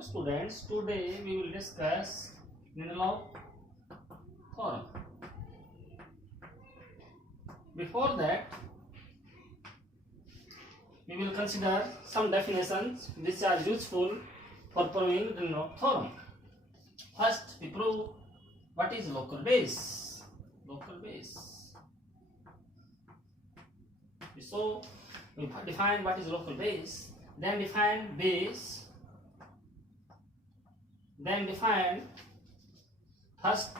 Hello students, today we will discuss Lindelof theorem. Before that, we will consider some definitions which are useful for proving Lindelof theorem. First, we prove what is local base. Local base. So, we define what is local base, then define base, then define first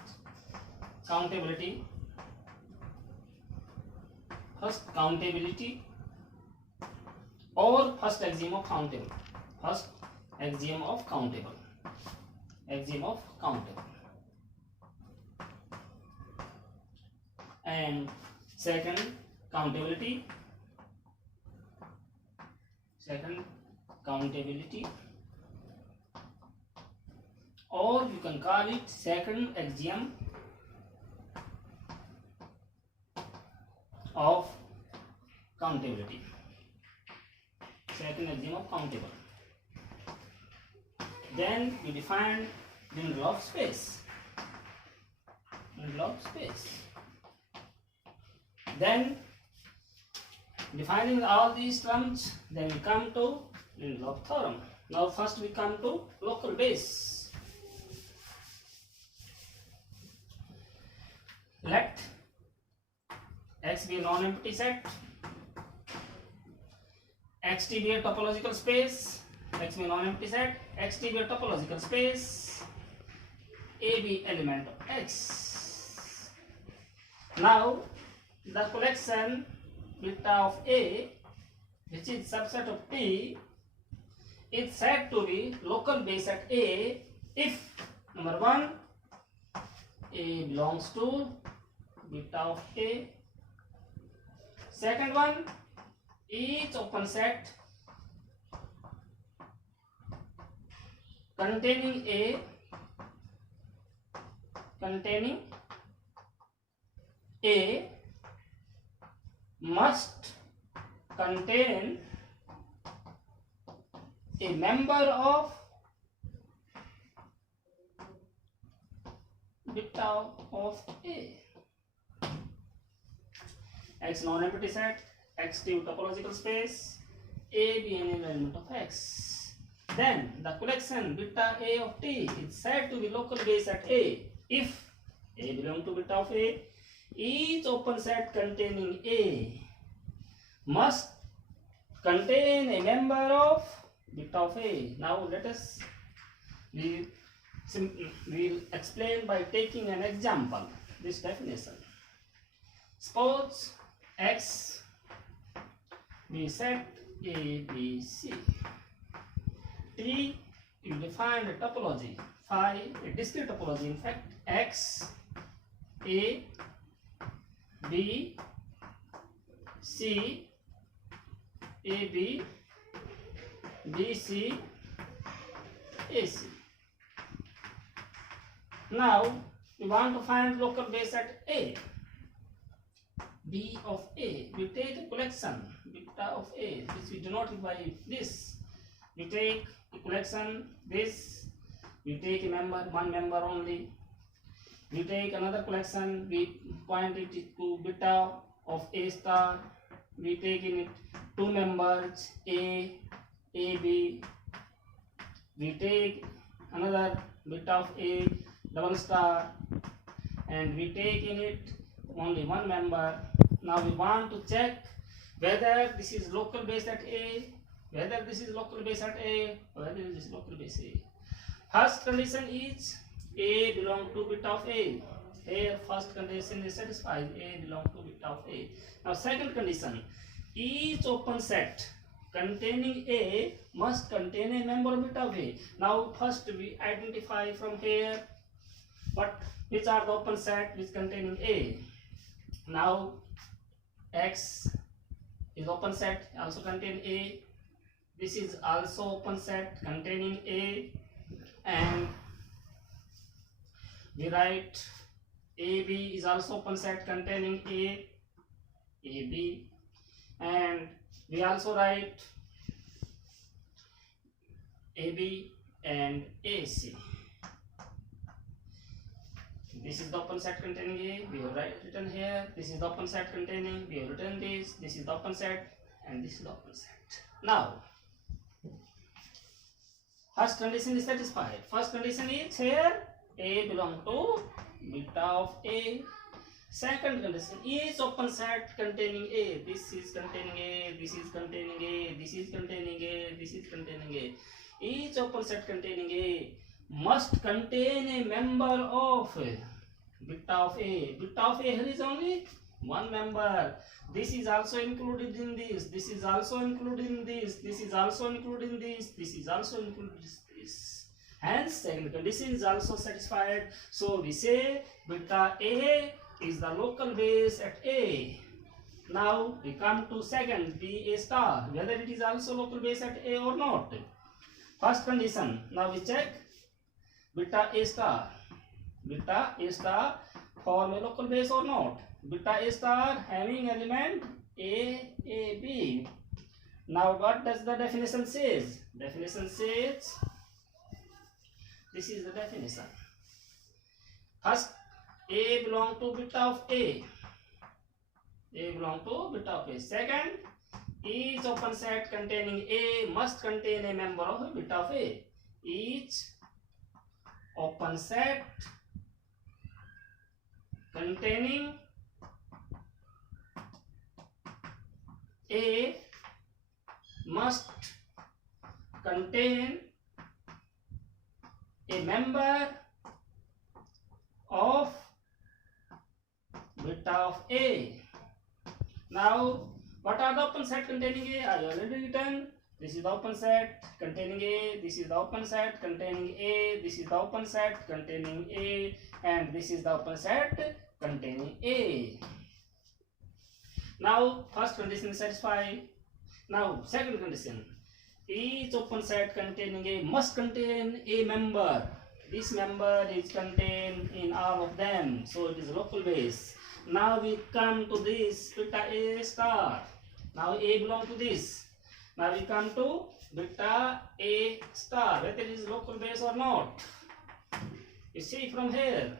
countability, or first axiom of countable, and second countability, or you can call it second axiom of countability. Then we define Lindelof space. Then defining all these terms, then we come to Lindelof theorem. Now first we come to local base. Let X be a non-empty set, Xt be a topological space, X be a non-empty set, Xt be a topological space, A be element of X. Now the collection beta of A, which is subset of T, is said to be local base at A if number 1, A belongs to beta of A. Second one, each open set containing A must contain a member of beta of A. X non-empty set, Xt topological space, A be an element of X. Then the collection beta A of T is said to be local base at A if A belongs to beta of A. Each open set containing A must contain a member of beta of A. Now let us we'll explain by taking an example this definition. Suppose X be set A, B, C. T, you define a topology, phi, a discrete topology. In fact, X, A, B, C, A, B, B, C, A, C. Now, we want to find local base at A. B of A, we take a collection beta of A, which we denote by this. We take a collection this, we take a member, one member only. We take another collection, we point it to beta of A star. We take in it two members A, B. We take another beta of A double star, and we take in it only one member. Now we want to check whether this is local base at A, whether this is local base A. First condition is A belongs to beta of A. Here first condition is satisfied, A belongs to beta of A. Now second condition, each open set containing A must contain a member of beta of A. Now first we identify from here which are the open set which containing A. Now X is open set, also contain A. This is also open set containing A, and we write AB is also open set containing A, AB, and we also write AB and AC. This is the open set containing A, we have written here. This is the open set containing, we have written this. This is the open set, and this is the open set. Now, first condition is satisfied. First condition is here A belong to beta of A. Second condition, each open set containing A. This is containing A, this is containing A, this is containing A, this is containing A. Each open set containing A must contain a member of beta of A. Beta of A here is only one member. This is also included in this. This is also included in this. This is also included in this. This is also included in this. Hence, second condition is also satisfied. So we say beta A is the local base at A. Now we come to second, B A star, whether it is also local base at A or not. First condition, now we check beta A star. Beta A star form a local base or not. Beta A star having element A, A, B. Now what does the definition says? Definition says, this is the definition. First, A belong to beta of A. A belong to beta of A. Second, each open set containing A must contain a member of beta of A. Each open set containing A must contain a member of beta of A. Now, what are the open set containing A? I already written. This is the open set containing A. This is the open set containing A. This is the open set containing A. And this is the open set containing A. Now, first condition is satisfied. Now, second condition. Each open set containing A must contain a member. This member is contained in all of them. So, it is a local base. Now, we come to this beta A star. Now, A belongs to this. Now, we come to beta A star, whether it is local base or not. You see from here,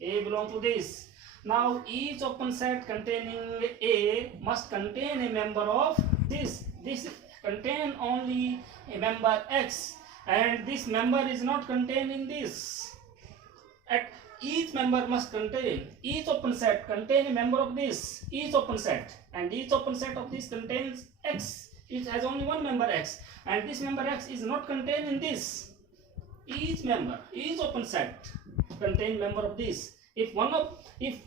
A belongs to this. Now, each open set containing A must contain a member of this. This contain only a member X, and this member is not contained in this. At each member must contain, each open set contain a member of this, each open set, and each open set of this contains X. It has only one member X, and this member X is not contained in this. Each member, each open set contain member of this. If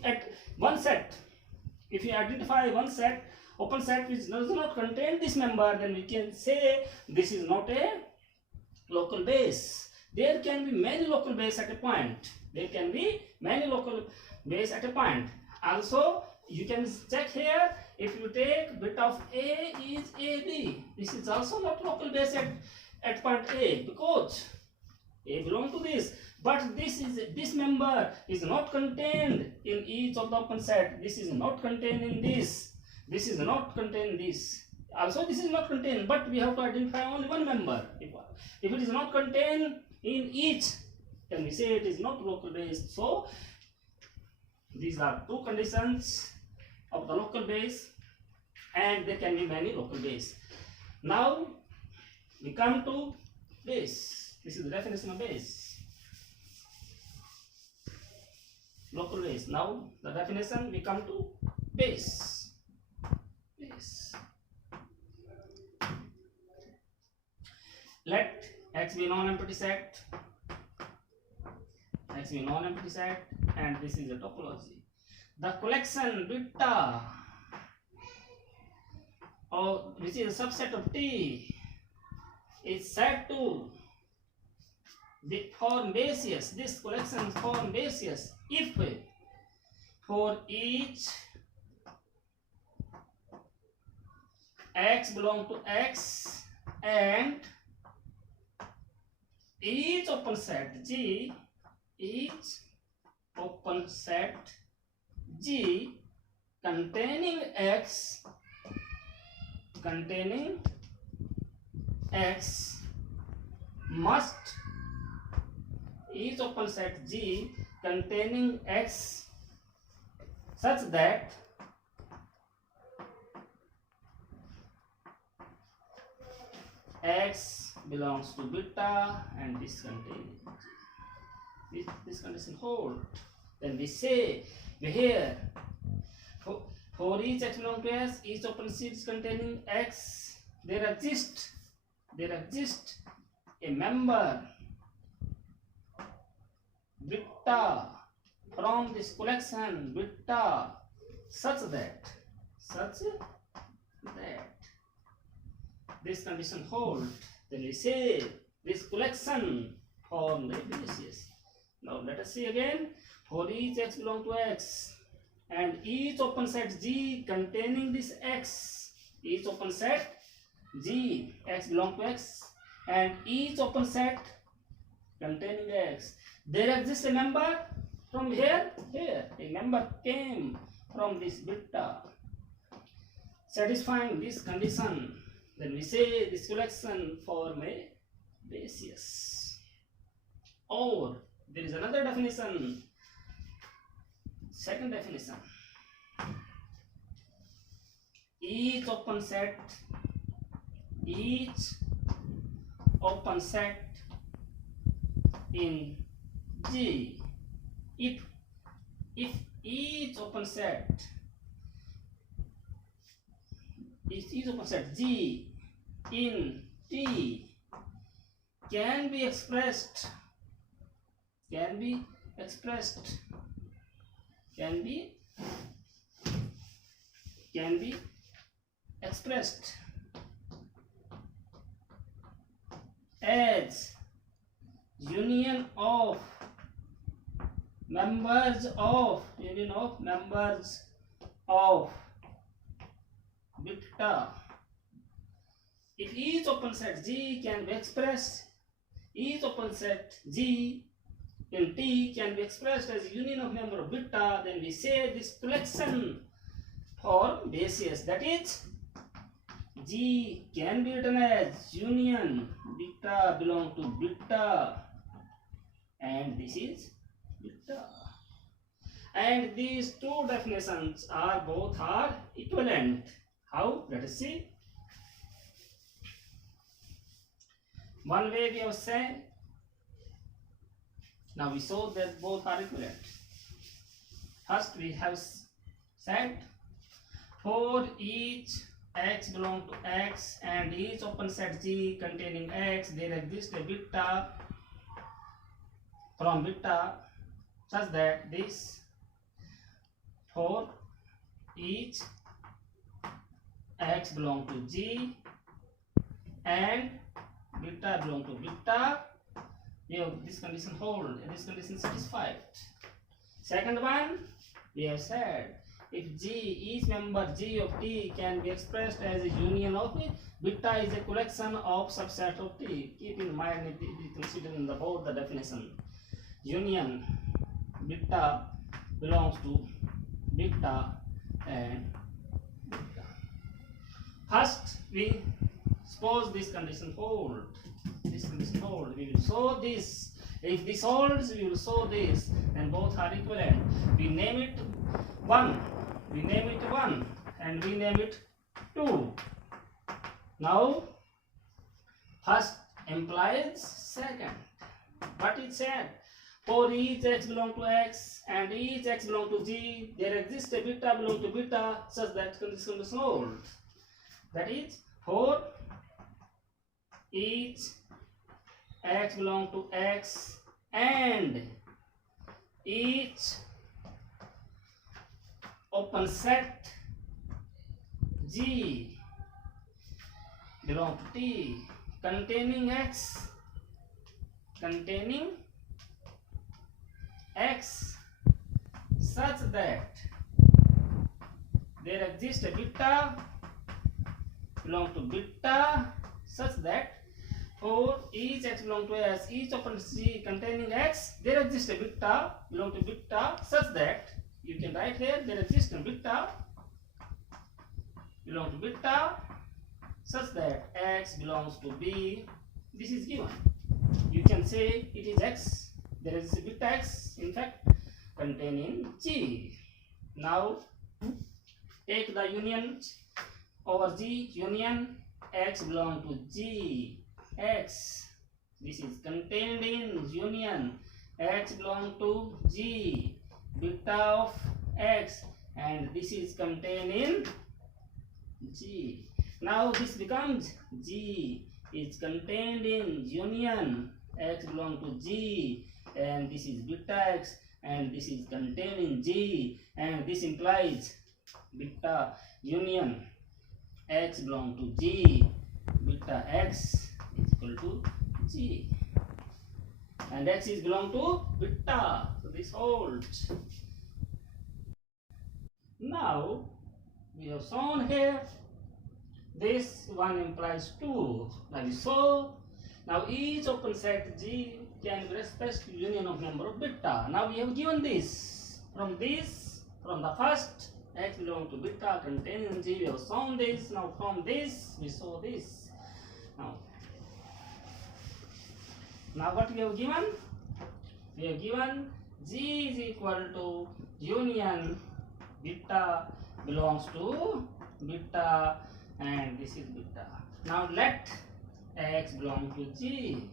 at one set, if you identify one set, open set which does not contain this member, then we can say this is not a local base. There can be many local base at a point. There can be many local base at a point. Also, you can check here, if you take beta of A is AB. This is also not local base at point A, because A belongs to this. But this member is not contained in each of the open set. This is not contained in this. This is not contained in this. Also, this is not contained, but we have to identify only one member. If it is not contained in each, then we say it is not local base. So, these are two conditions of the local base, and there can be many local base. Now, we come to base. This is the definition of base. Local base. Now, the definition, we come to base. Base. Let X be non-empty set. X be non-empty set, and this is a topology. The collection beta, which is a subset of T, is said to form basis. This collection form basis if for each X belong to X and each open set G, each open set G containing X must each open set G containing X such that X belongs to beta and this contains this condition hold. Then we say here for each X belongs to S, each open set containing X, there exists a member beta from this collection beta such that this condition hold. Then we say this collection form the basis. Now let us see again. For each X belong to X and each open set G containing this X, each open set G X belong to X and each open set containing X, there exists a member from here a member came from this beta satisfying this condition. Then we say this collection form a basis. Or there is another definition, second definition. Each open set in G, if each open set G in T can be expressed as union of members of beta. If each open set G can be expressed, each open set G in T can be expressed as union of member of beta, then we say this collection form basis. That is, G can be written as union beta belong to beta and this is beta. And these two definitions are both are equivalent. How? Let us see. One way we have said, now we saw that both are equivalent. First we have said for each X belong to X and each open set G containing X, there exists a beta from beta such that this for each X belong to G and beta belong to beta, we have this condition hold and this condition satisfied. Second one, we have said if G, each member G of T can be expressed as a union of beta is a collection of subset of T. Keep in mind, considering both the definition. Union beta belongs to beta and beta. First, we suppose this condition hold. This condition hold. We will show this. If this holds, we will show this, and both are equivalent. We name it 1. We name it 1 and we name it 2. Now, first implies second. What it said? For each X belong to X and each X belong to G, there exists a beta belong to beta such that condition is hold. That is, for each X belong to X and each open set G belong to T containing X such that there exists a beta belong to beta such that for each X belong to S, each open C containing X, there exists a beta belong to beta such that you can write here there exists a beta belong to beta such that X belongs to B. This is given. you can say it is X. There is a bit X, in fact, contained in G. Now, take the union over G, union X belong to G. X, this is contained in union X belong to G, beta of X, and this is contained in G. Now this becomes G is contained in union X belong to G, and this is beta X, and this is contained in G, and this implies beta union X belong to G, beta X is equal to G, and X is belong to beta, so this holds. Now we have shown here this one implies 2, that is so. Now each open set G can be respect to union of member of beta. Now we have given this, from the first X belong to beta contained in G, we have shown this. Now from this we show this. Now what we have given? We have given G is equal to union beta belongs to beta, and this is beta. Now let X belong to G.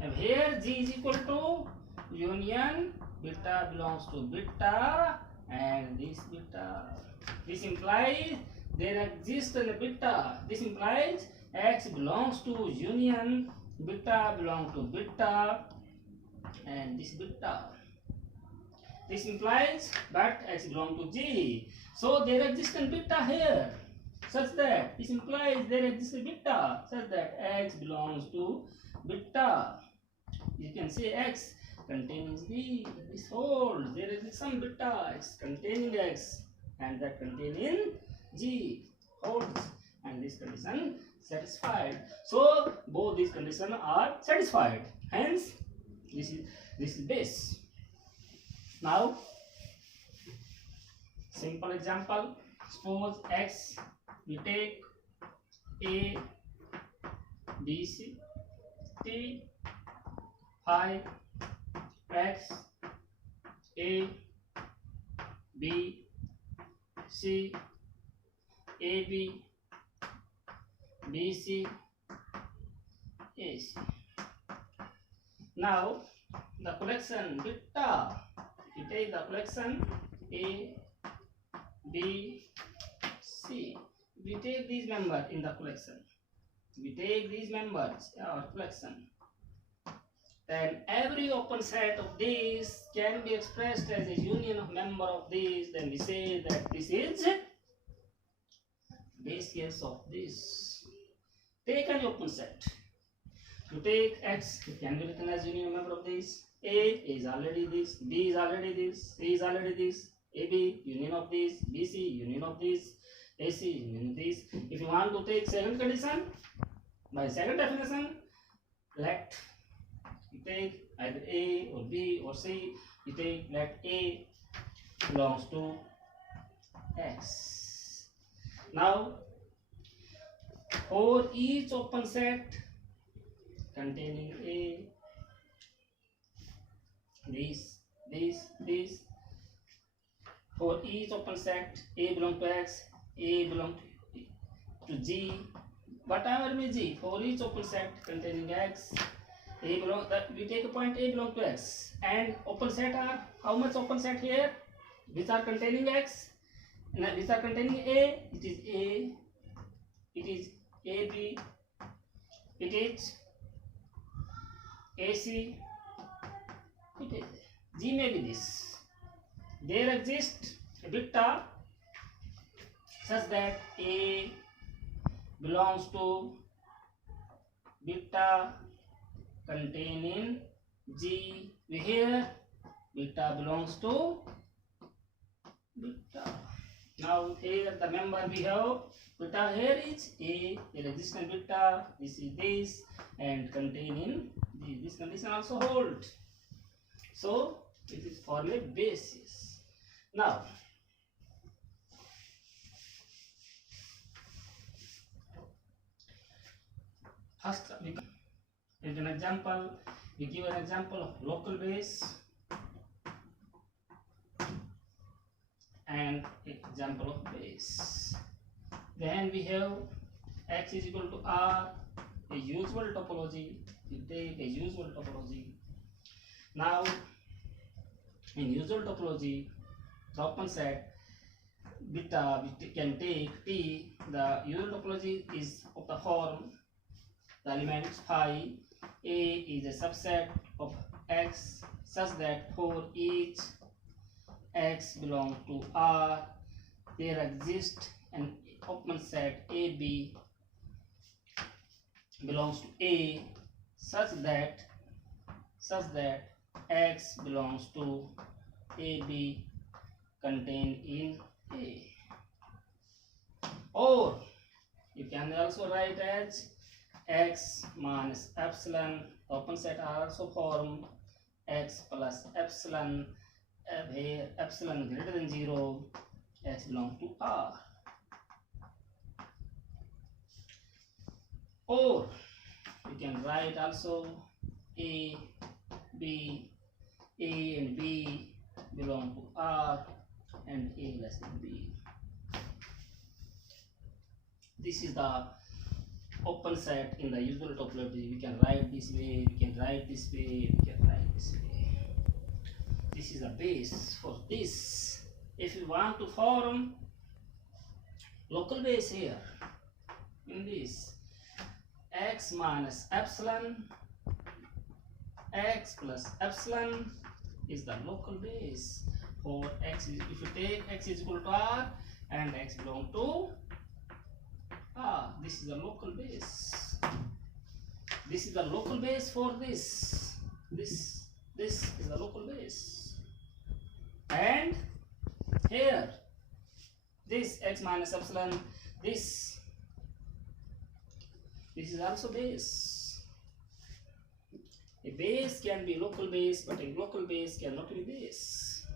And here G is equal to union beta belongs to beta, and this beta. This implies there exists a beta. This implies X belongs to union beta belong to beta, and this beta. This implies but X belong to G. So there exists a beta here, such that this implies there exists a beta such that X belongs to beta. You can say X contains G. This holds. There is some beta X containing X, and that containing G holds, and this condition satisfied. So both these conditions are satisfied. Hence, this is base. Now, simple example. Suppose X, we take A, B, C, T, phi, X, A, B, C, A, B, B, C, A, C. Now, the collection beta, we take the collection A, B, C. We take these members in the collection. We take these members in our collection. Then every open set of these can be expressed as a union of member of these. Then we say that this is base case of this. Take an open set. To take X, it can be written as union member of this. A is already this, B is already this, C is already this, AB union of this, BC union of this, AC union of this. If you want to take second condition, by second definition, let you take either A or B or C. You take let A belongs to X. Now, for each open set containing A, this, for each open set A belong to X, A belong to G, whatever may G, for each open set containing X, A belong, we take a point A belong to X, and open set are, how much open set here? Which are containing X, and which are containing A, it is A, it is AB, it is AC, it is G may be this. There exists a beta such that A belongs to beta containing G, here beta belongs to beta. Now here the member we have beta, here is A, there exists a beta, this is this, and containing this condition also holds. So it is form a basis. Now first As an example, we give an example of local base and example of base. Then we have x is equal to r, a usual topology. We take a usual topology. Now, in usual topology, the open set beta we can take t. The usual topology is of the form the elements phi a is a subset of x such that for each x belong to R, there exists an open set AB belongs to A such that x belongs to AB contained in A. Or you can also write as x minus epsilon. Open set are also form x plus epsilon, where epsilon greater than 0, x belongs to R. Or we can write also A and B belong to R and A less than B. This is the open set in the usual topology. We can write this way, we can write this way, we can write this way. This is a base for this. If you want to form local base here, in this, x minus epsilon, x plus epsilon is the local base for x. If you take x is equal to R and x belong to R, this is the local base. This is the local base for this. This is the local base. And here, this x minus epsilon, this is also base. A base can be local base, but a local base cannot be base.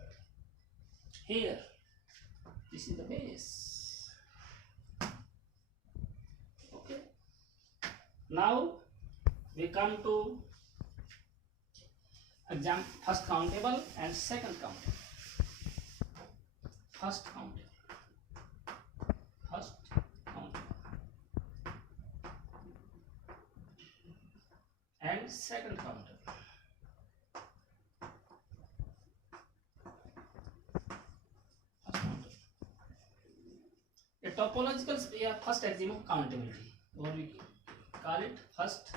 Here, this is the base. Okay. Now we come to example first countable and second countable. First countable and second countable. A topological space, first axiom of countability, or we call it first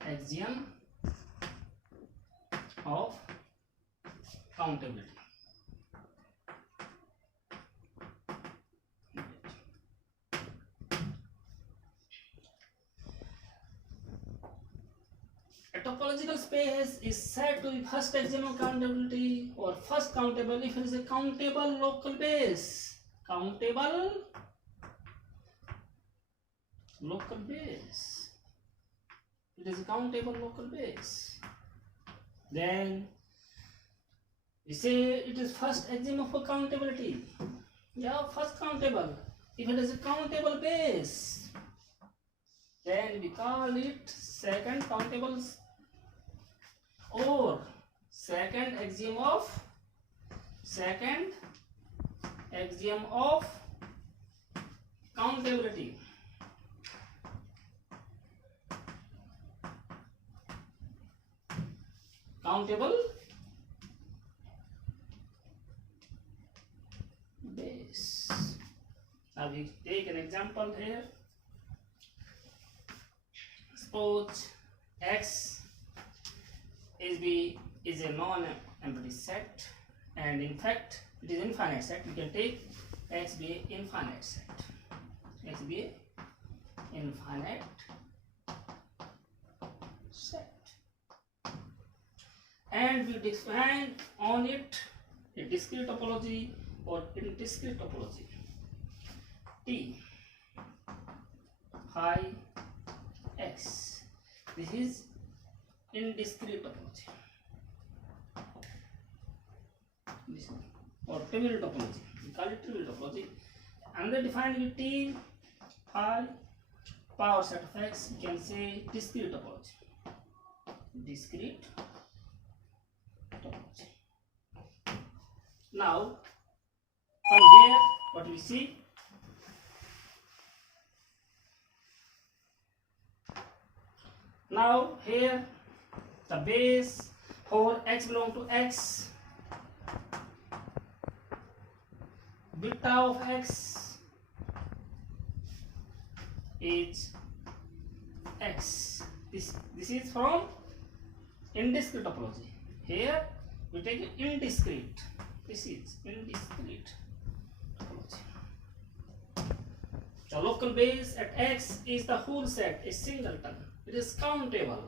axiom of countability. A topological space is said to be first axiom of countability or first countable if it is a countable local base. Countable local base. It is a countable local base. Then we say it is first axiom of countability. Yeah, first countable. If it is a countable base, then we call it second countable or second axiom of countability. Countable base. Now we take an example here. Suppose X is a non-empty set, and in fact it is infinite set. We can take X be an infinite set. X be an infinite set. And we define on it a discrete topology or indiscrete topology. T phi x. This is indiscrete topology. This one, or trivial topology. We call it trivial topology. Another defined with T phi power set of x, we can say discrete topology. discrete topology. Now from here what we see, now here the base for x belong to x, beta of x is x. This is from indiscrete topology. Here we take indiscrete. This is indiscrete topology. The local base at x is the whole set, a singleton. It is countable.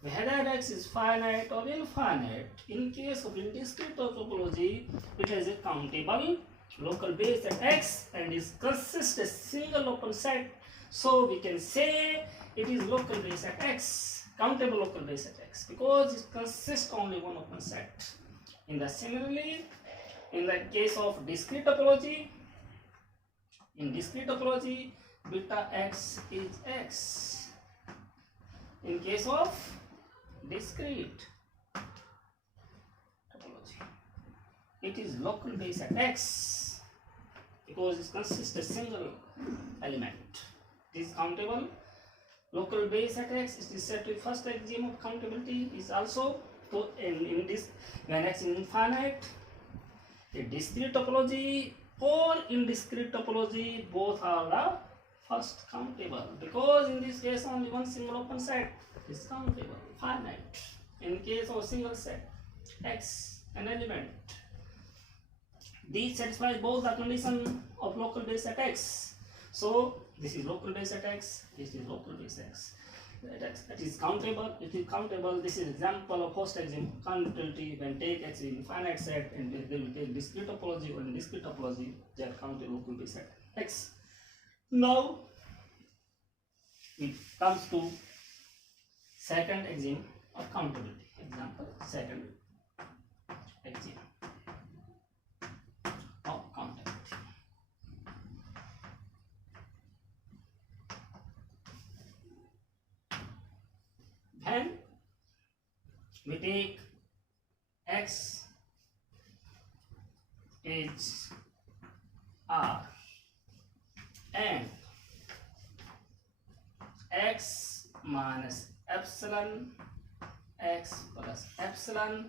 Whether x is finite or infinite, in case of indiscrete topology, it has a countable local base at x and is consists a single open set. So we can say it is local base at x, countable local base at x, because it consists only one open set. Similarly, in the case of discrete topology, in discrete topology, beta x is x. In case of discrete topology, it is local base at x because it consists a single element. It is countable local base at x. It is said to be first axiom of countability. Is also so in this, when x is infinite, a discrete topology or indiscrete topology, both are the first countable, because in this case only one single open set is countable, finite. In case of a single set, x an element, these satisfy both the condition of local base at x. So this is local base at x, this is local base x. That is countable. It is countable. This is example of first axiom of countability. When take x in finite set and then we take discrete topology, or in discrete topology, they are countable local base at x. Now it comes to second axiom of countability. Example, second axiom of countability. When we take x is R and x minus epsilon, x plus epsilon,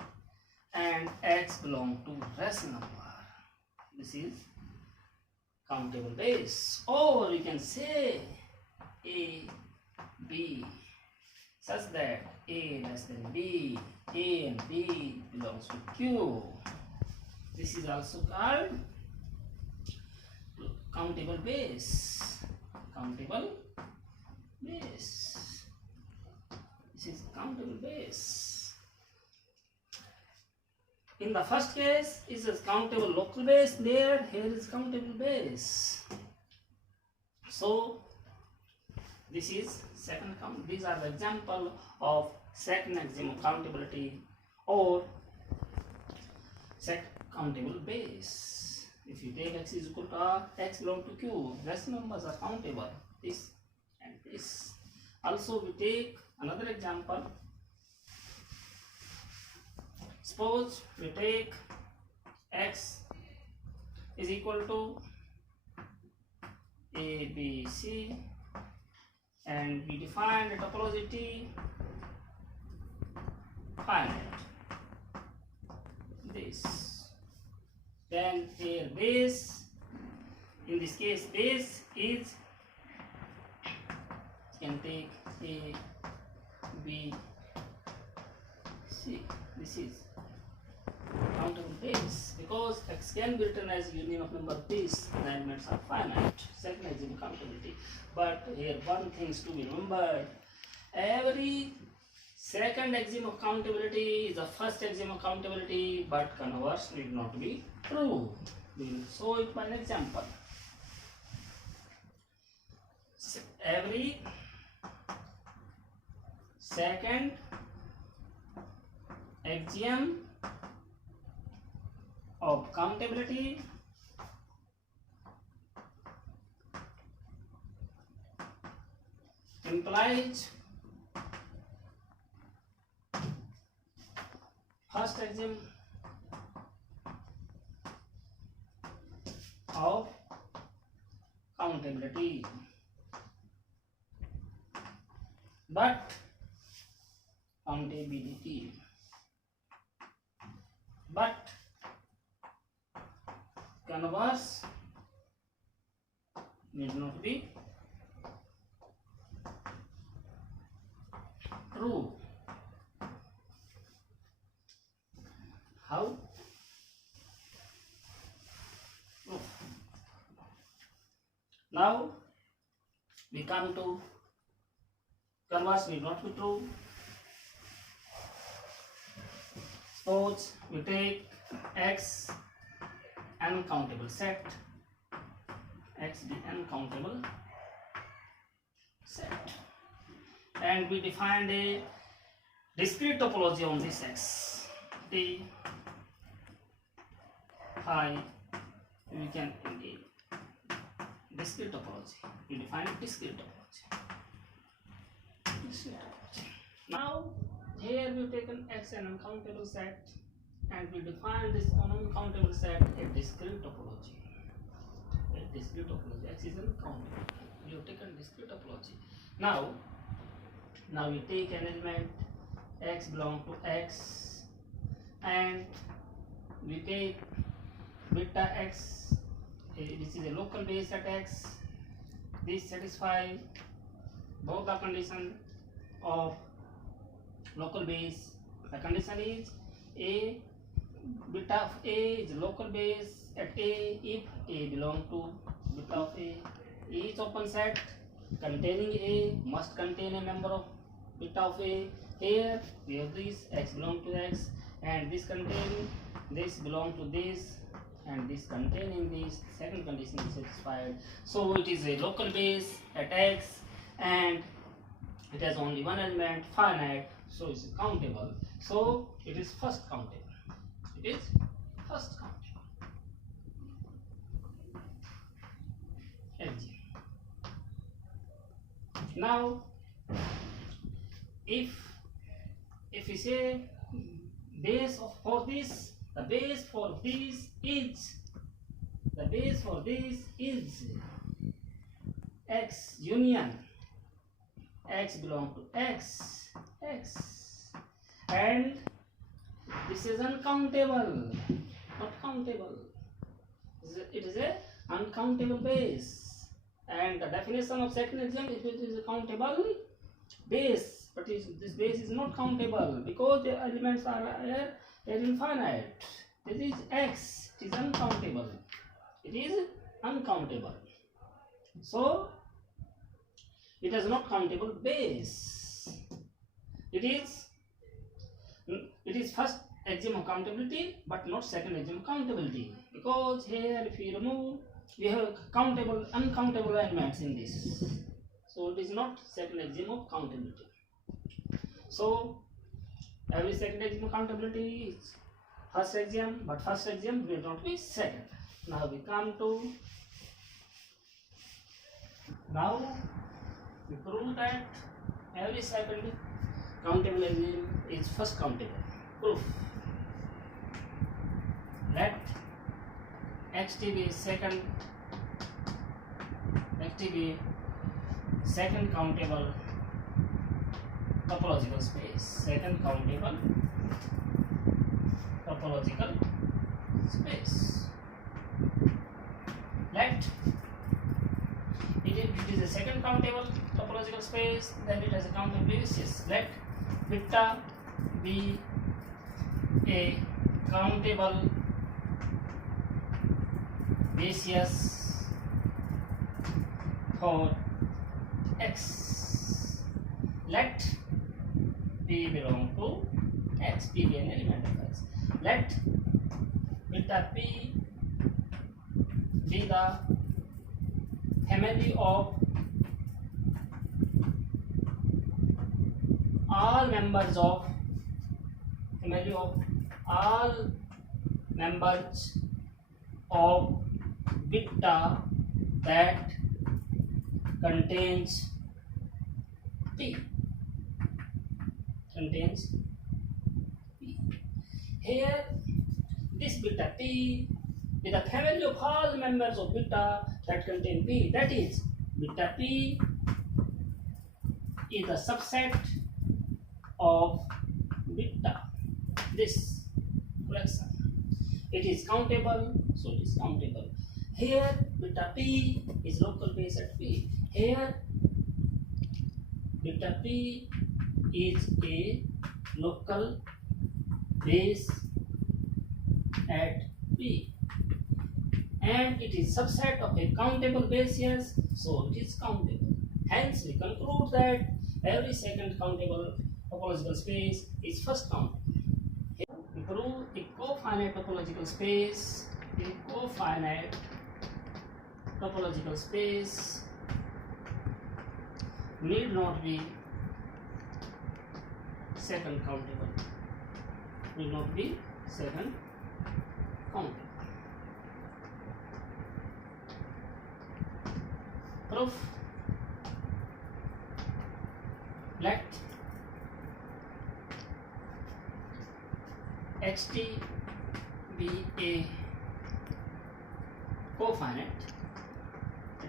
and x belong to rational number, this is countable base. Or we can say A, B, such that A less than B, A and B belongs to Q. This is also called countable base. Countable base. This is countable base. In the first case, it is countable local base. Here is countable base. So this is second count. These are the example of second axiom of countability or set countable base. If you take x is equal to R, x belong to Q, rational numbers are countable. This and this. Also we take another example. Suppose we take x is equal to A, B, C, and we define the topology T finite. This. Then here base, in this case base is, you can take A, B, C. This is countable base because x can be written as union of number of base. The elements are finite. Second axiom countability. But here one thing is to be remembered. Every second axiom of countability is the first axiom of countability, but converse need not be true. We will show it by an example. Every second axiom of countability implies first axiom of countability, but converse need not be true. How? Proof. Now we come to converse need not be true. Suppose we take X uncountable set, X be uncountable set, and we defined a discrete topology on this X. T phi, we can indeed discrete topology. We define discrete topology. Now here we have taken X an uncountable set, and we define this uncountable set a discrete topology. A discrete topology. X is uncountable. We have taken discrete topology. Now we take an element X belong to X, and we take beta X. This is a local base at X. This satisfies both the condition of local base. The condition is A, beta of A is a local base at A if A belong to beta of A. Each open set containing A must contain a member of beta of A. Here we have this X belong to X, and this containing this belong to this, and this containing this. Second condition is satisfied. So it is a local base at X, and it has only one element, finite, so it's countable. So it is first countable. It is first countable. LG. Now, if we say base for this, the base for this is X union X belong to X, and this is uncountable, not countable. It is a uncountable base, and the definition of second example, if it is a countable base, but this base is not countable because the elements are infinite. This is X, it is uncountable. It is uncountable. So it is not countable base. It is first axiom of countability, but not second axiom of countability, because here if we remove, we have uncountable elements in this, so it is not second axiom of countability. So every second axiom of countability is first axiom, but first axiom will not be second. Now we come to, now we prove that every second countable axiom is first countable. Proof. Let xt be second countable topological space. Second countable topological space. Let it is a second countable topological space, then it has a countable basis. Let beta be a countable basis for X. Let P belong to X, P be an element of X. Let beta P be the family of all members of beta that contains P. Here, this beta p is the family of all members of beta that contain p. That is, beta p is a subset of beta. This collection. It is countable, so it is countable. Here, beta p is local base at p. Here, beta p is a local base at p, and it is subset of a countable base, yes, so it is countable. Hence, we conclude that every second countable topological space is first countable. We prove a cofinite topological space. A cofinite topological space need not be second countable. Need not be second countable. Proof. Let xt be a cofinite.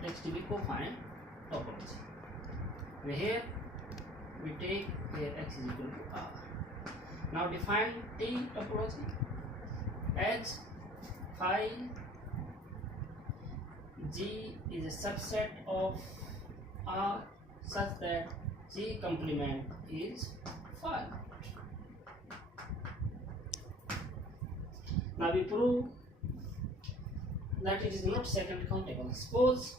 Let xt be cofinite topology. And here we take here x is equal to r. Now define T topology as phi G is a subset of R such that G complement is phi. Now we prove that it is not second countable. Suppose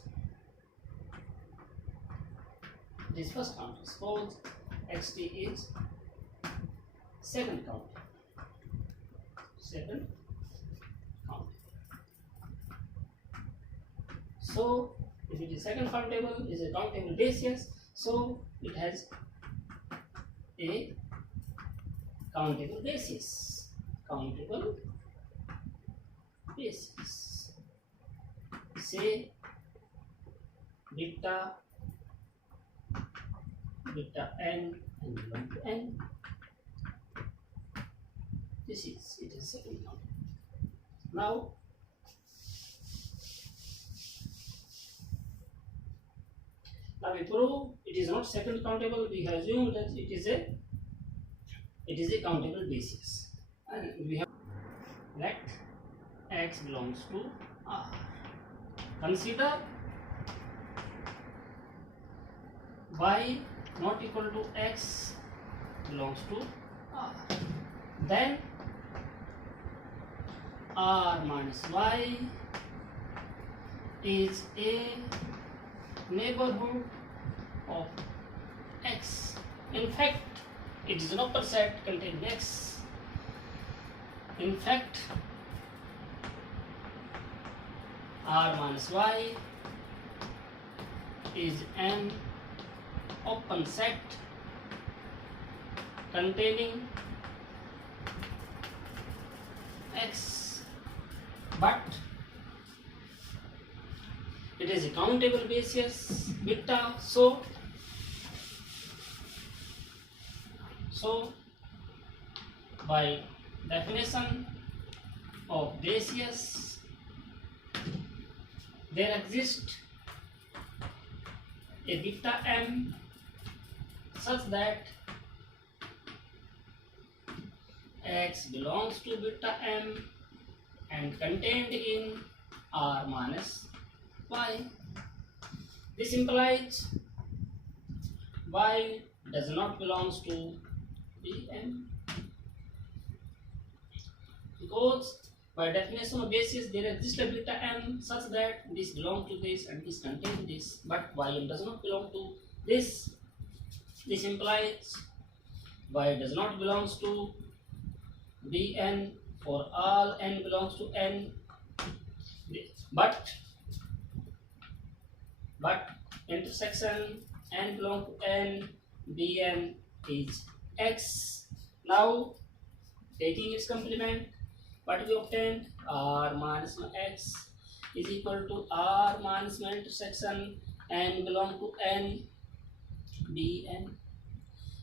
this first count. Suppose xt is second count. Second count. So if it is second countable, is a countable basis, so it has a countable basis. Countable basis. Say beta n and belong to n. This is it is second count. Now we prove it is not second countable. We assume that it is a countable basis, and we have let x belongs to R. Consider y not equal to x belongs to R. Then R minus y is a neighborhood of x. In fact, it is an upper set containing x. In fact, R minus y is an open set containing x, but it is a countable basis beta, so by definition of basis there exists a beta m such that x belongs to beta m and contained in R minus y. This implies y does not belongs to Bm, because by definition of basis there exists a beta m such that this belongs to this and this contains this, but ym does not belong to this. This implies y does not belongs to Bn for all n belongs to n, but intersection n belong to n, Bn is x. Now taking its complement, what we obtained, R minus x is equal to R minus intersection n belong to n, Bn,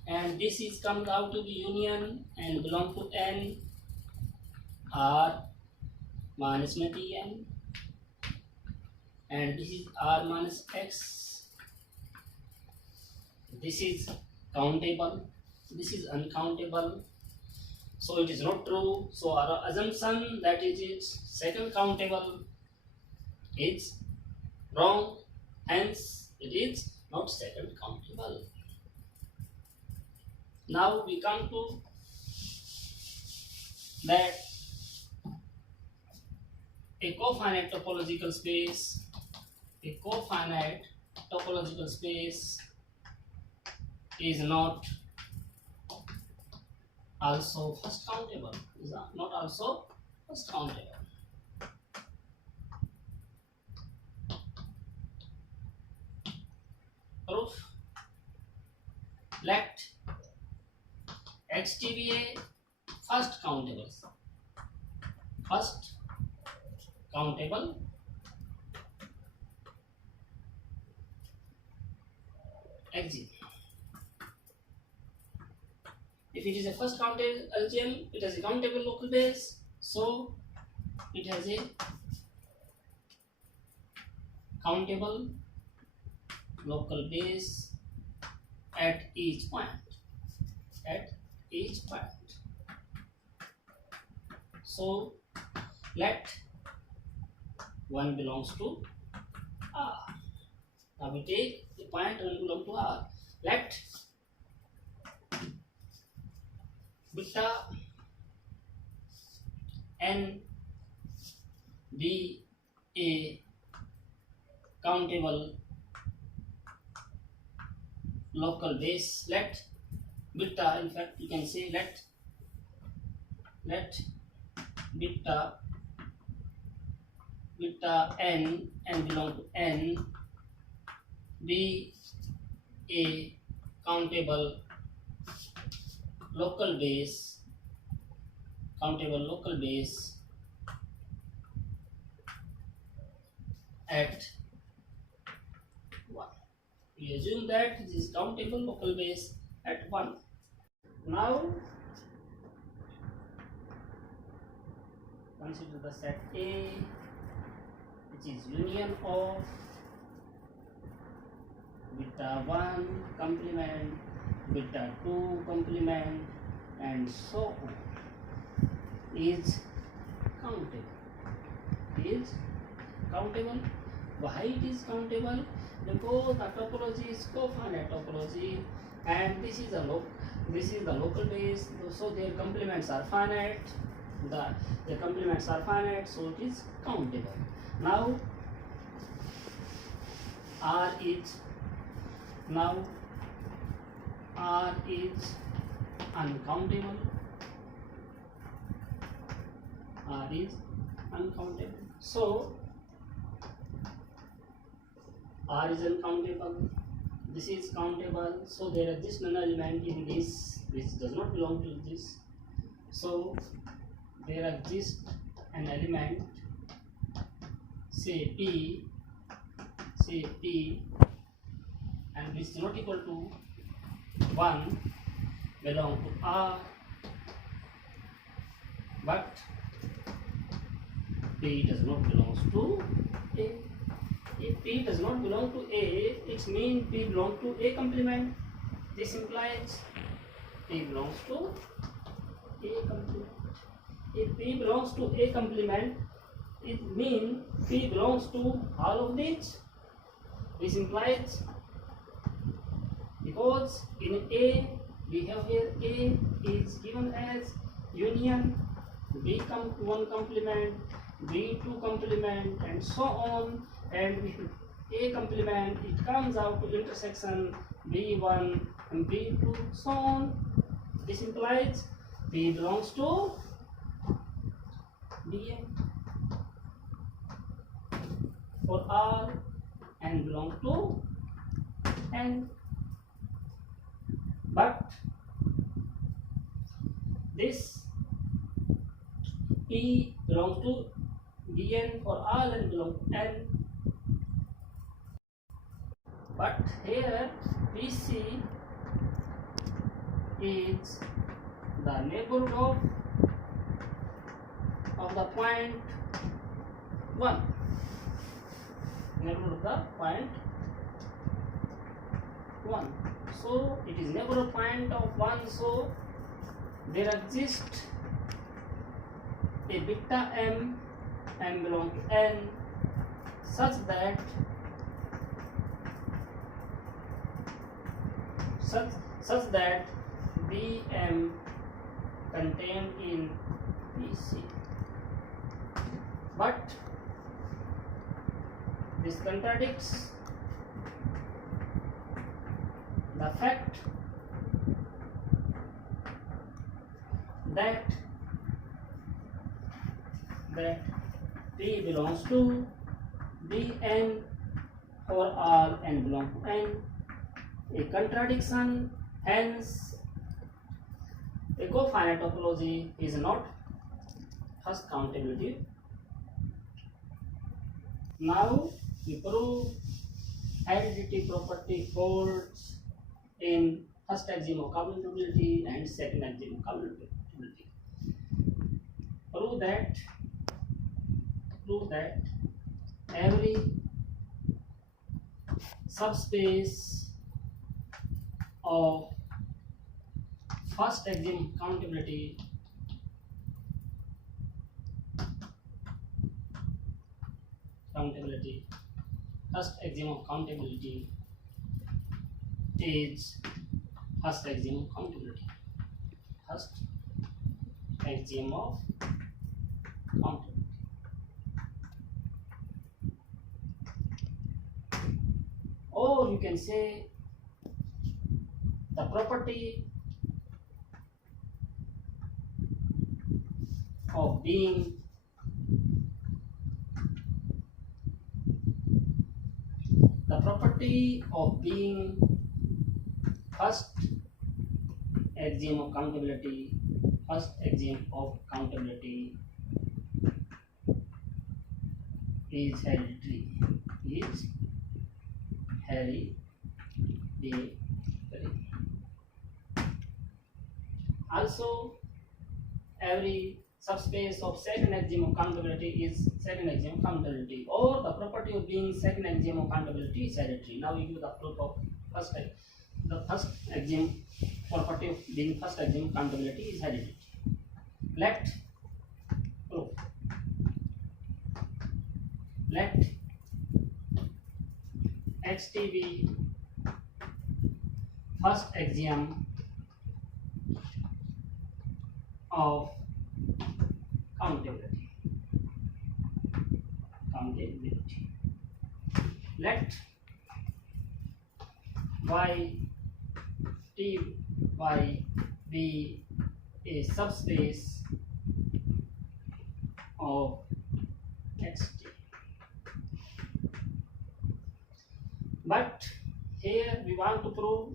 and this is comes out to be union and belong to n, R minus Tn, and this is R minus X. This is countable, this is uncountable, so it is not true. So our assumption that it is second countable is wrong, hence it is not second countable. Now we come to that a cofinite topological space, a cofinite topological space is not also first countable, is not also first countable. Proof: let X T be a first countable exit. If it is a first countable LGM, it has a countable local base, so it has a countable local base at each point. So let 1 belongs to R. Now we take the point 1 belongs to R. Let beta n be a countable local base. Let beta, in fact you can say let beta n belong to n be a countable local base at 1. We assume that this is countable local base at 1. Now consider the set A, which is union of beta 1 complement, beta 2 complement, and so on, is countable. Why it is countable? Because the topology is cofinite topology, and this is the local base, so their complements are finite. The complements are finite, so it is countable. Now R is uncountable. So R is uncountable. This is countable. So there exists an element in this which does not belong to this. So there exists an element, say P, and this is not equal to 1, belong to R, but P does not belong to A. If P does not belong to A, it means P belongs to A complement. This implies P belongs to A complement. If P belongs to A complement, it means P belongs to all of these. This implies, because in A we have here A is given as union B1 complement, B2 complement, and so on, and with A complement it comes out to intersection B1 and B2, so on. This implies P belongs to Bn for R and belong to N. But this P belongs to Bn for R and belong to N. But here PC is the neighborhood of of the point 1. Neighborhood of the point 1. So it is neighborhood point of 1. So there exists a beta m belong to n such that bm contained in PC. But this contradicts the fact that P belongs to Bn for all n belong to n, a contradiction. Hence, a cofinite topology is not first countability. Now we prove heredity property holds in first axiom of commutability and second axiom of commutability. Prove that every subspace of first axiom countability first axiom of countability is first axiom of countability. First axiom of countability. Or you can say the property of being first axiom of countability is hereditary. Also, every subspace of second axiom of countability is second axiom of countability, or the property of being second axiom of countability is hereditary. Now we give the proof of the first axiom property of being first axiom of countability is hereditary. Let proof. Let xt be first axiom of countability. Let T y be a subspace of xt. But here we want to prove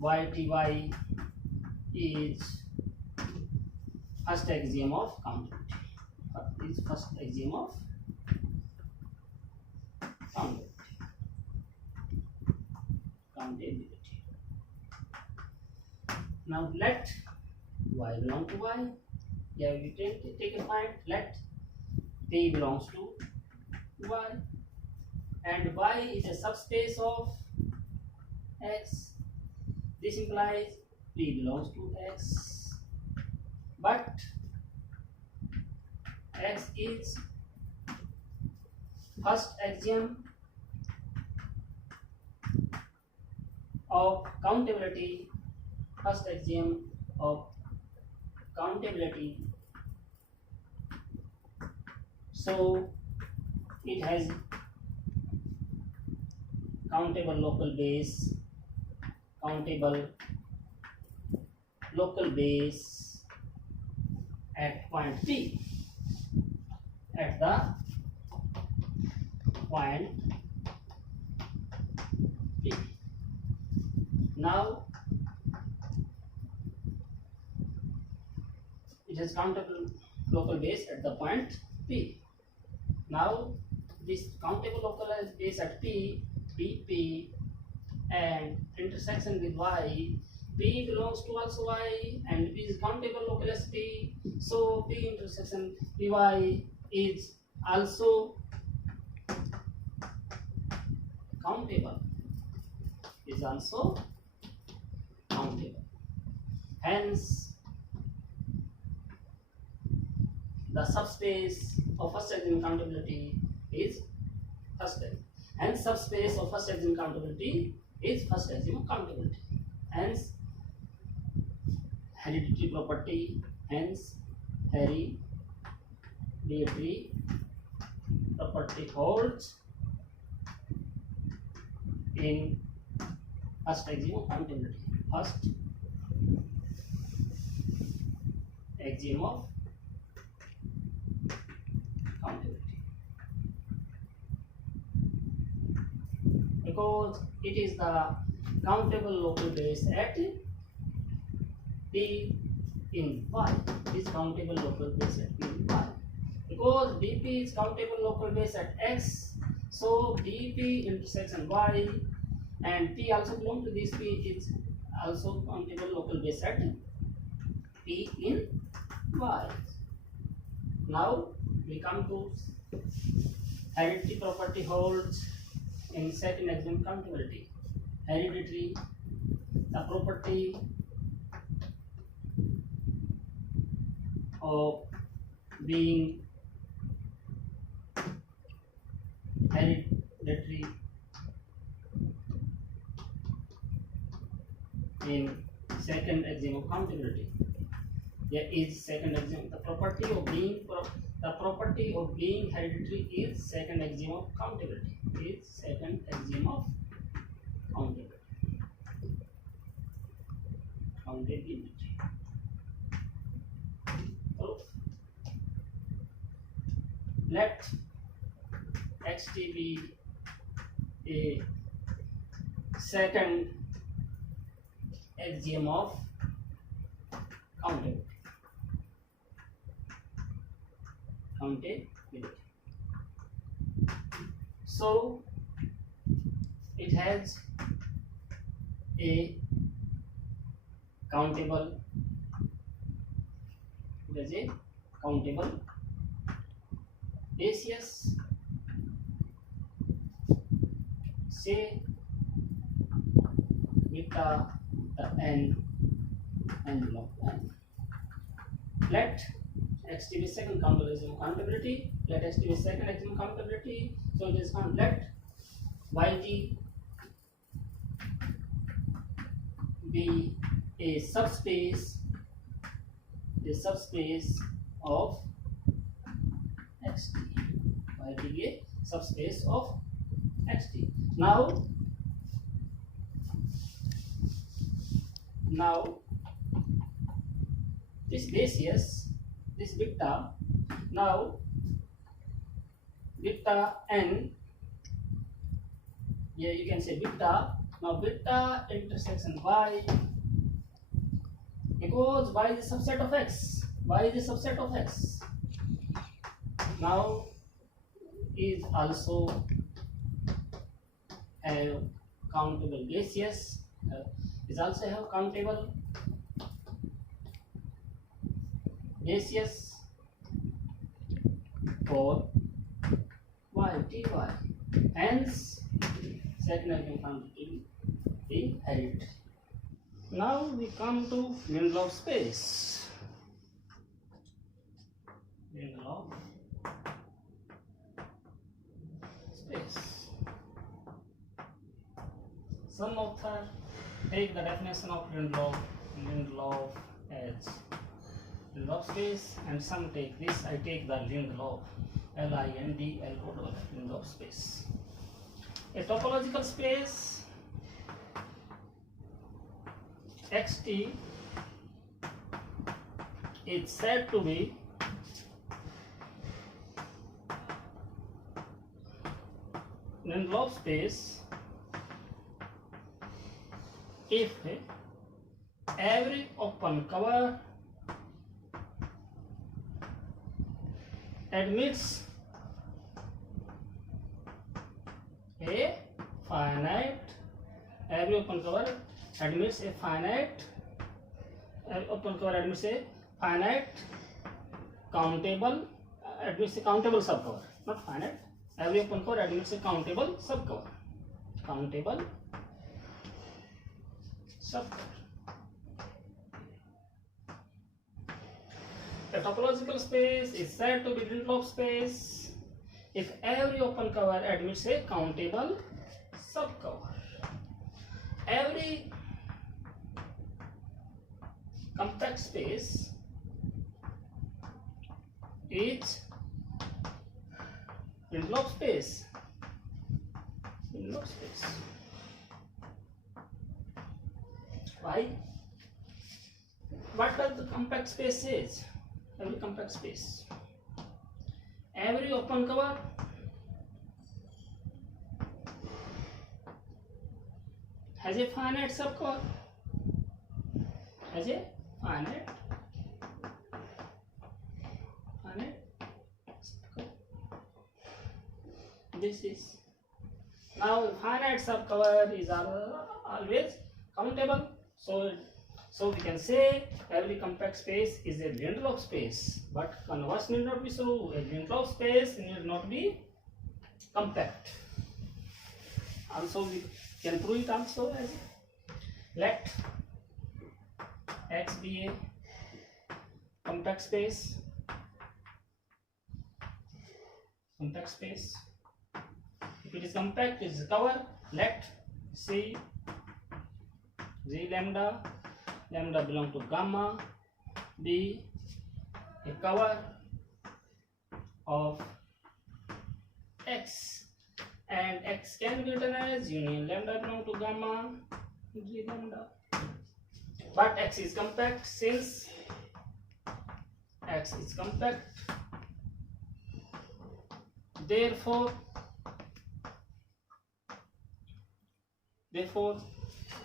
yty is first axiom of countability. Is first axiom of countability. Now let y belong to y. Yeah, we take a point. Let p belongs to y, and y is a subspace of x. This implies p belongs to x, but x is first axiom of countability. First axiom of countability. So it has countable local base at point P, at the point P. Now it has countable local base at the point P. Now this countable local base at P, BP and intersection with y, P belongs to also y and P is countable locality, so P intersection Py is also countable, is also countable. Hence, the subspace of first axiom countability is first axiom. Hence, subspace of first axiom countability is first axiom countability. Hence, hereditary property. Hence, hereditary property holds in first axiom of countability. First axiom of countability, because it is the countable local base at P in Y. Is countable local base at P in Y, because BP is countable local base at X, so BP intersection Y and P also belong to this. P is also countable local base at P in Y. Now we come to hereditary property holds in second axiom countability. Hereditary, the property of being hereditary in second axiom of countability. There is second axiom. The property of being hereditary is second axiom of countability. Is second axiom of countability. So let xt be a second axiom of countability. So it has a countable, basis, say with the n log n. Let xt be second countability. Let xt be second axiom countability. So it is found. Let yt be a subspace of xt. Yt be a subspace of xt. Now this basis, this beta, now beta n, yeah, you can say beta. Now beta intersection y, because y is a subset of x. Y is a subset of x. Now is also have countable basis. Is also have countable basis for y, ty. Hence, second axiom countability being hereditary. Now we come to Lindelof space. Lindelof space. Some author take the definition of Lindelof as Lindelof space, and some take this. I take the Lindelof, Lindlof, Lindelof space. A topological space xt is said to be Lindelof space if every open cover admits a finite every open cover admits a finite countable subcover, not finite. Every open cover admits a countable subcover. A topological space is said to be Lindelof space if every open cover admits a countable subcover. Every compact space is Lindelof space. Why? What does the compact space says? Every compact space, every open cover has a finite subcover. Finite subcover. This is now finite subcover is always countable. So we can say every compact space is a Lindelof space, but converse need not be so. A Lindelof space need not be compact. Also we can prove it also as let X be a compact space. If it is compact, it is a cover. Let C G lambda belong to gamma be a cover of X, and X can be written as union lambda belong to gamma G lambda. But X is compact. Since X is compact, therefore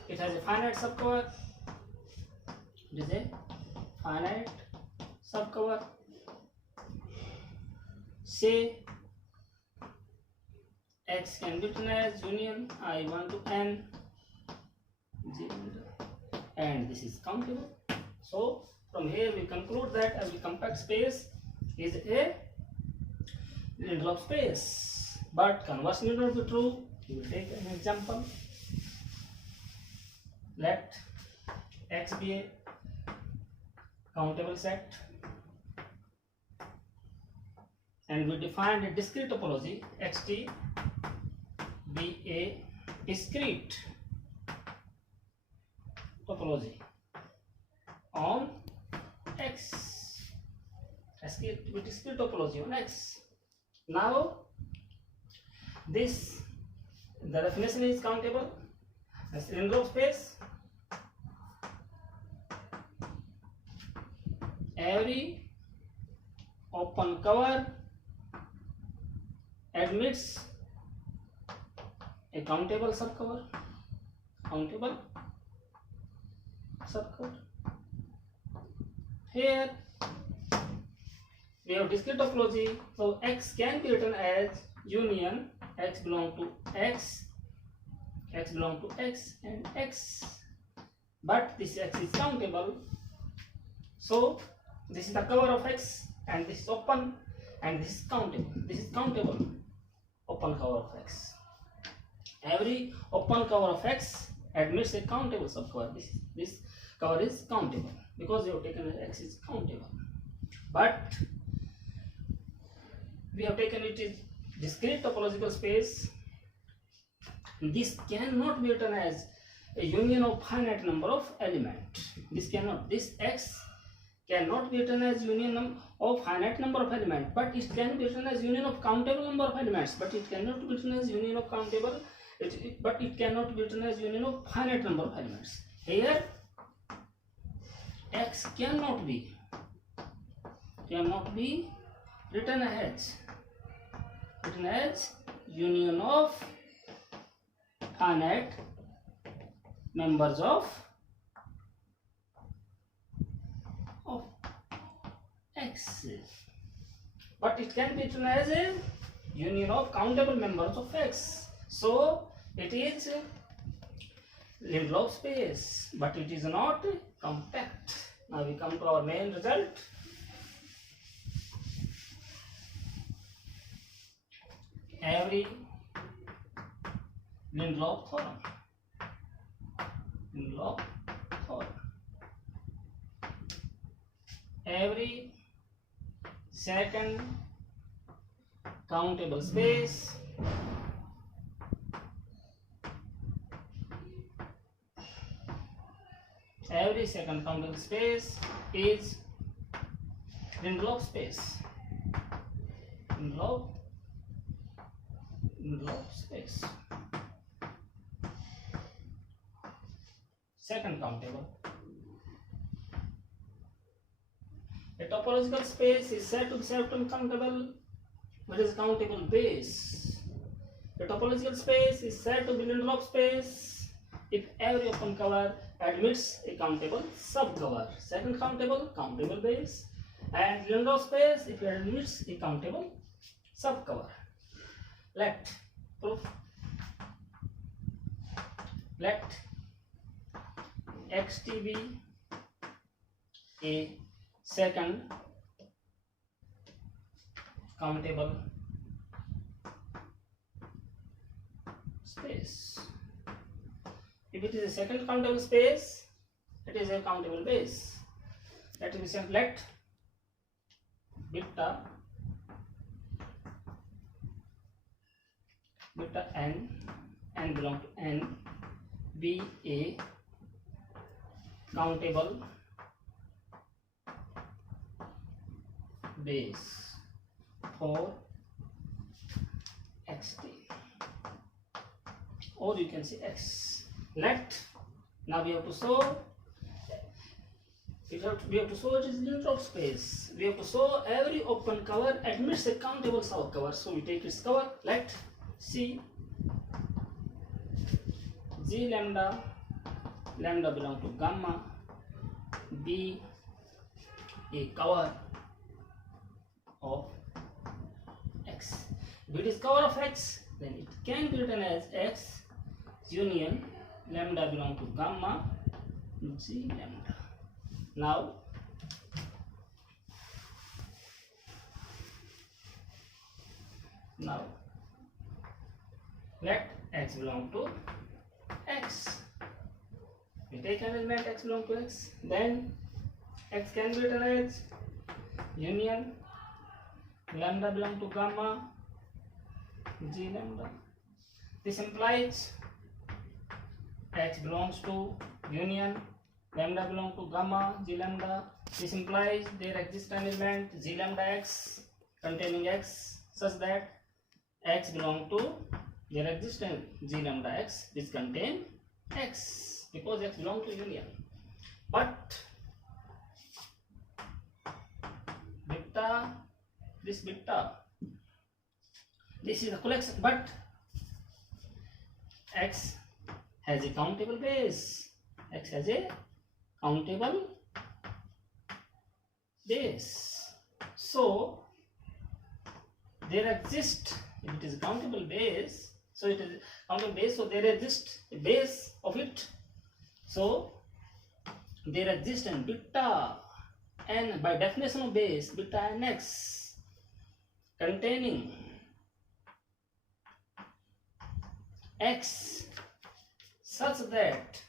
it has a finite subcover. It is a finite subcover. Say X can be written as union I1 to N G, and this is countable. So from here we conclude that every compact space is a Lindelof space, but converse need not be true. We will take an example. Let X be a countable set, and we defined a discrete topology xt be a discrete topology on X. Discrete topology on X. Now the definition is countable as Lindelof space. Every open cover admits a countable subcover. Here we have discrete topology, so X can be written as union X belong to X, and X, but this X is countable. So this is the cover of X, and this is open, and this is countable. This is countable open cover of X. Every open cover of X admits a countable subcover. This cover is countable because we have taken X is countable, but we have taken it is discrete topological space. This cannot be written as a union of finite number of elements. This X cannot be written as union of finite number of elements, but it can be written as union of countable number of elements. But it cannot be written as union of countable. But it cannot be written as union of finite number of elements. Here, X cannot be written as union of finite members of X, but it can be written as a union of countable members of X. So it is Lindelof space, but it is not compact. Now we come to our main result. Every Lindelof theorem. Lindelof theorem. Every second countable space is Lindelof space. Lindelof space. Second countable. A topological space is said to be self-countable. What is countable base? A topological space is said to be Lindelof space if every open cover admits a countable subcover. Second countable base, and Lindelof space if it admits a countable subcover. Let proof. Let XT be a second countable space. If it is a second countable space, it is a countable base. Let beta n belong to n be a countable base for xt, or you can say x. Now we have to show it is Lindelof space. We have to show every open cover admits a countable subcover. So we take its cover. Let C G lambda belong to gamma be a cover of x. If it is cover of x, then it can be written as x union lambda belong to gamma G lambda. Now let x belong to x. We take an element x belong to x, then x can be written as union lambda belong to gamma G lambda. This implies x belongs to union lambda belong to gamma G lambda. This implies there exists an element G lambda x containing x such that x belong to there exists an G lambda x which contain x, because x belong to union. But this is a collection, but x has a countable base. X has a countable base. So there exists, if it is a countable base, so it is countable base, so there exists a base of it. So there exists an beta n, by definition of base, beta n x containing x such that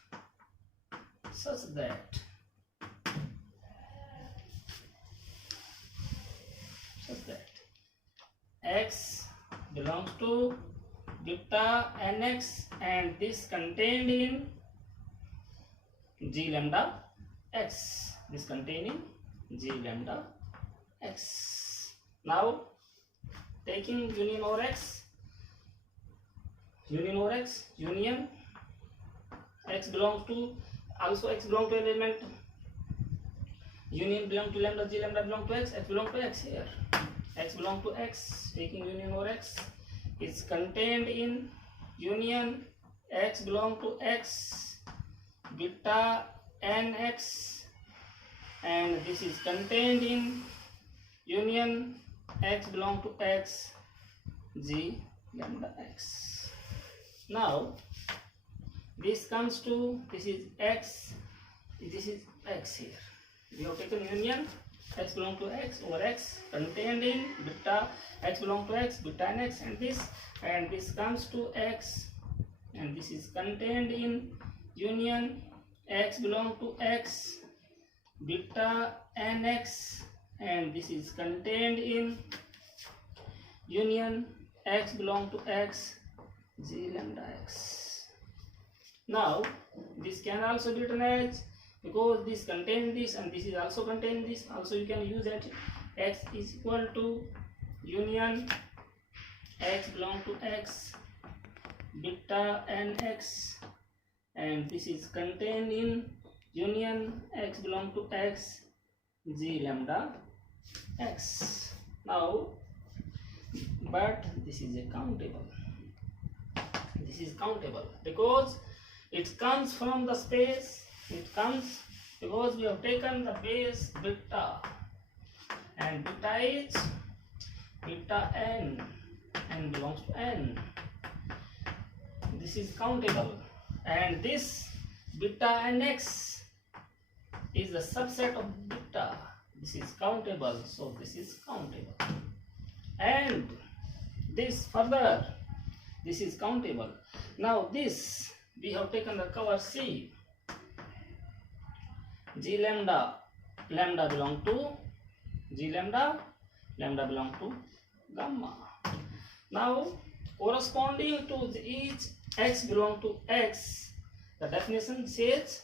x belongs to beta nx, and this contained in G lambda x. This containing G lambda x. Now taking union over x, union x belongs to, also x belong to an element, union belong to lambda, G lambda belong to x, x belong to x here. X belong to x, taking union over x is contained in union x belong to x beta nx, and this is contained in union x belong to x G lambda x. Now This comes to, this is x, this is x here. We have taken union x belong to x over x contained in beta x belong to x, beta and x, and this comes to x, and this is contained in union x belong to x, beta and x, and this is contained in union x belong to x, g lambda x. Now this can also be written as, because this contains this and this is also contain this, also you can use that x is equal to union x belong to x, beta and x, and this is contained in union x belong to x, g lambda x. Now, but this is a countable. This is countable because it comes from the space. It comes because we have taken the base beta, and beta is beta n belongs to n. This is countable, and this beta and x is the subset of beta. This is countable, so this is countable. And this further, this is countable. Now this, we have taken the cover C. G lambda, lambda belong to G lambda, lambda belong to gamma. Now corresponding to each x belong to x, the definition says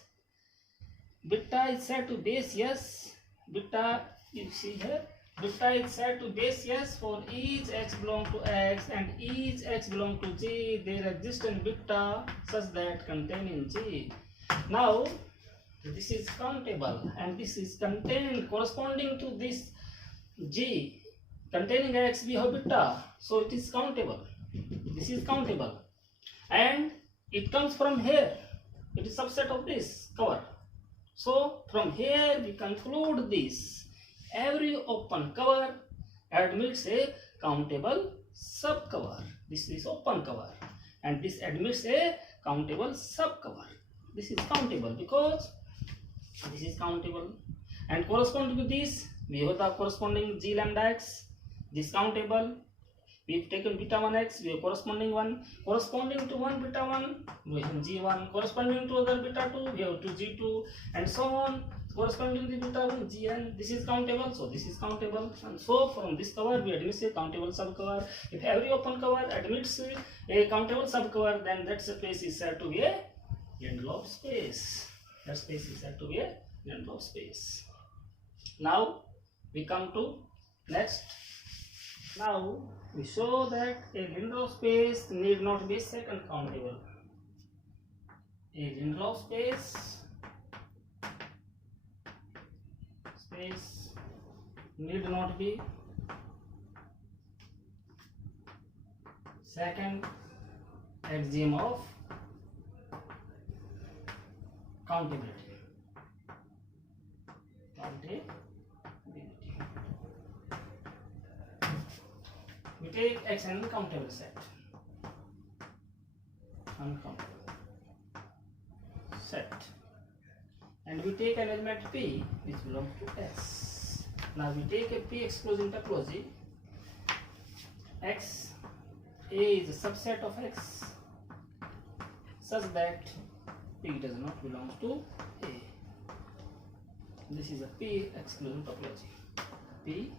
beta is set to base s. Beta, you see here, beta is set to base s for each x belong to x and each x belong to g. There exists in beta such that contain in g. Now this is countable, and this is contained corresponding to this g containing x, we have beta, so it is countable. This is countable, and it comes from here. It is subset of this cover. So from here we conclude this: every open cover admits a countable subcover. This is open cover, and this admits a countable subcover. This is countable because this is countable, and corresponding to this we have the corresponding g lambda x. This countable, we have taken beta 1 x, we have corresponding 1, corresponding to 1 beta 1 we have g1, corresponding to other beta 2 we have 2 g2, and so on, corresponding to beta 1 gn. This is countable, so this is countable, and so from this cover we admit a countable subcover. If every open cover admits a countable subcover, then that space is said to be a Lindelof space. That space is said to be a Lindelof space. Now we come to next. Now we show that a Lindelof space need not be second countable. A Lindelof space need not be second axiom of countability. We take x an uncountable set. Uncountable set. And we take an element p which belongs to s. Now we take a p exclusion topology. X, A is a subset of x such that p does not belong to A. This is a p exclusion topology. P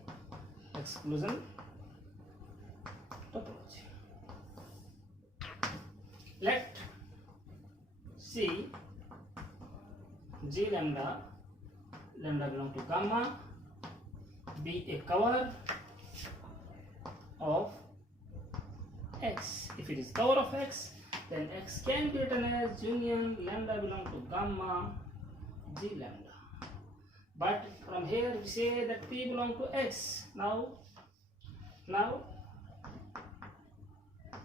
exclusion topology. Let C G lambda, lambda belong to gamma, be a cover of x. If it is cover of x, then x can be written as union lambda belong to gamma G lambda. But from here we say that p belong to x. Now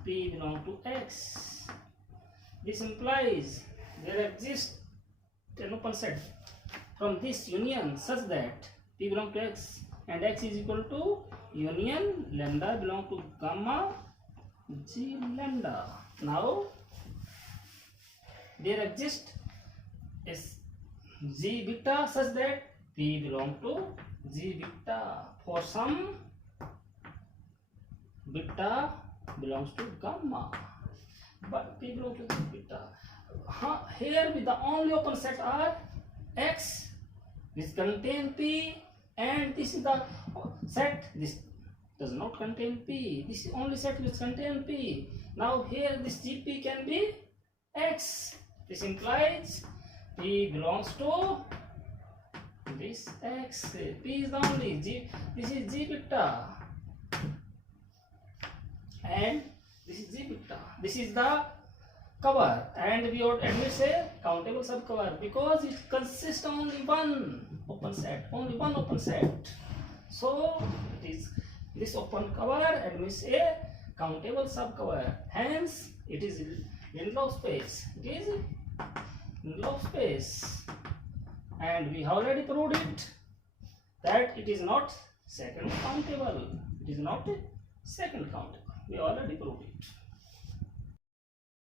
p belong to x. This implies there exists an open set from this union such that p belong to x and x is equal to union lambda belong to gamma g lambda. Now there exists a G beta such that P belong to G beta for some beta belongs to gamma, but P belongs to G beta. Here with the only open set are X which contain P, and this is the set this does not contain P. This is only set which contain P. Now here this GP can be X. This implies P belongs to this X. P is the only G. This is G beta, and this is G beta. This is the cover, and we would admit a countable subcover because it consists only one open set, only one open set. So it is this open cover admits a countable subcover. Hence it is Lindelof space. It is Lindelof space, and we have already proved it that it is not second countable. It is not second countable. We already proved it.